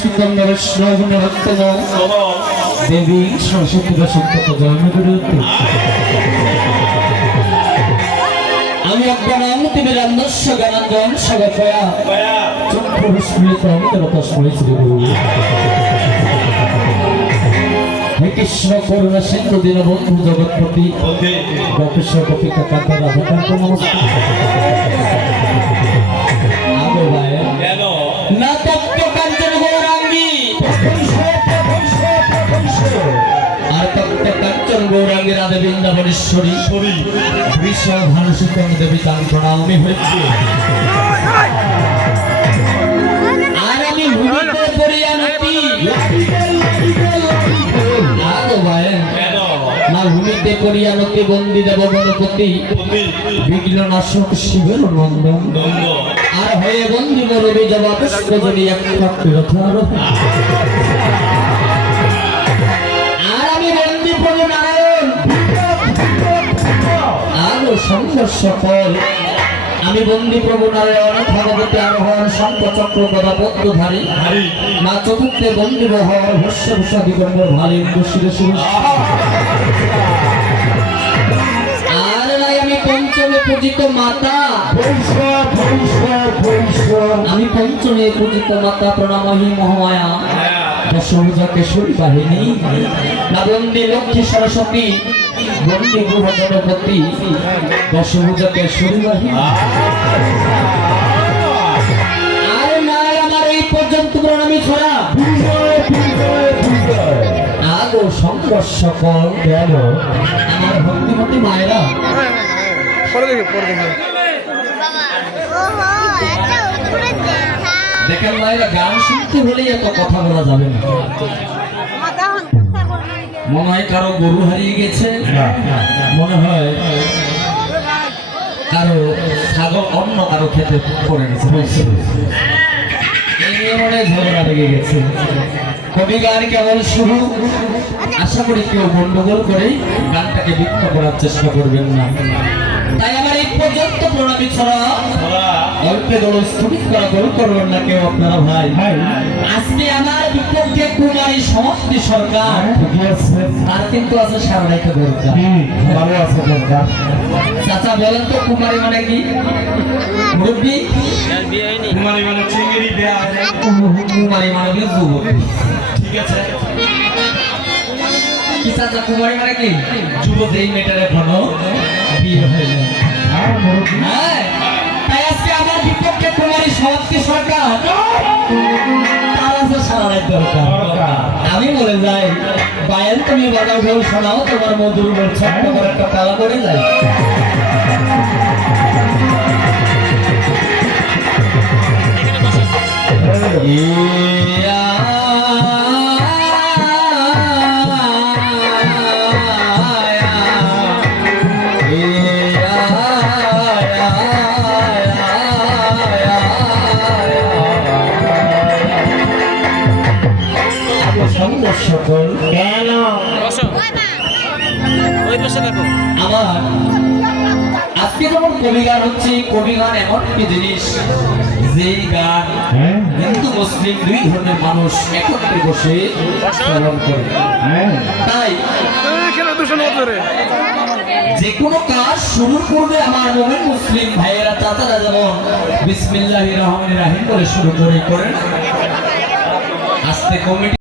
শ্রীকন্দ বৈষ্ণব নরোত্তম দেবী সরস্বতী সন্তত জন্মগুরু আমি অজ্ঞানামতি বিরান্দস্য জ্ঞানাঞ্জন সগপয়া চক্ষুস্ফুলিত অন্তরতস্মৈ শ্রী গুরু। হে কৃষ্ণ করুণা সিন্ধু দীনবন্ধু জগৎপতি গোপেশ গোপিকা কান্তা রাধাকান্ত নমস্কার। না তপ্ত কাঞ্চন গৌরাঙ্গী আর তপ্ত কাঞ্চন গৌরাঙ্গী রাধে বৃন্দাবনেশ্বরী বিশ্বর ভানুসুতম দেবী তার প্রণামী হয়েছে। আর আমি ভূমিতে পড়িয়া নতি না ভূমিতে পড়িয়া নতি বন্দী দেব গণপতি বিঘ্ন নাশক শিবের নন্দন আর হয়ে বন্দী মরবি জবা পুষ্পজনী এক আর আমি বন্দী প্রভু নারায়ণ আলো সংঘর্ষ ফল আমি বন্দী প্রভু নারায়ণ ভগবতী আরোহণ শঙ্খ চক্র গদা পদ্মধারী না চতুর্থে বন্দী বহর ভস্য ভূষা দিগম্বর ভারী শিরে শিরে আর নাই আমি পঞ্চমে পূজিত মাতা আমি পঞ্চমে পূজিত মাতা প্রণামহি মহামায়া দশভুজা কেশরী বাহিনী না বন্দী লক্ষ্মী সরস্বতী বন্দী গুহ গণপতি দশভুজা কেশরী বাহিনী। আর নাই আমার এই পর্যন্ত প্রণামী ছড়া আগো সংঘর্ষ কর গেল আমার ভক্তিমতী মায়েরা দেখেন মায়েরা গান শুনতে হলেই এত কথা বলা যাবে না। মনে হয় কারো গরু হারিয়ে গেছে, মনে হয় কারো ছাগল অন্য কারো খেতে পড়ে গেছে, এই নিয়ে মনে হয় ঝগড়া লেগে গেছে। কবি গান কেবল শুরু, আশা করি কেউ গন্ডগোল করে গানটাকে বিঘ্ন করার চেষ্টা করবেন না। তাই আমার এই পর্যন্ত প্রণামী ছড়া অল্পে দল স্থগিত করা গোল করবেন না কেউ আপনারা ভাই। আজকে আমার বিপক্ষে কুমারী সমাপ্তি সরকার তার কিন্তু আছে সারা রেখে দরকার, ভালো আছে দরকার। চাচা বলেন তো কুমারী মানে কি? মুরব্বী কুমারী মানে চিংড়ি দেয়া, কুমারী মানে কি যুবতী, ঠিক আছে? কি চাচা কুমারী মানে কি? যুবতী। এই মেয়েটার এখনো বিয়ে হয়নি। তাই আজকে আমার বিপক্ষে কুমারী সমাপ্তি সরকার তার আছে সারা রাত দরকার। আমি বলে যাই বায়ান তুমি বাজাও বউ শোনাও, তোমার মধুর বল ছোট্ট করে একটা তালা করে যায়। সকল কেন আমার আজকে যেমন কবি গান হচ্ছে, কবি গান এমন কি জিনিস যে গান হিন্দু মুসলিম দুই ধরনের মানুষ একত্রে বসে শ্রবণ করে। তাই যে কোনো কাজ শুরুর পূর্বে আমার মুমিন মুসলিম ভাইয়েরা চাচারা যেমন বিসমিল্লাহির রহমানির রহিম বলে শুরু করেন। আজকে কমিটি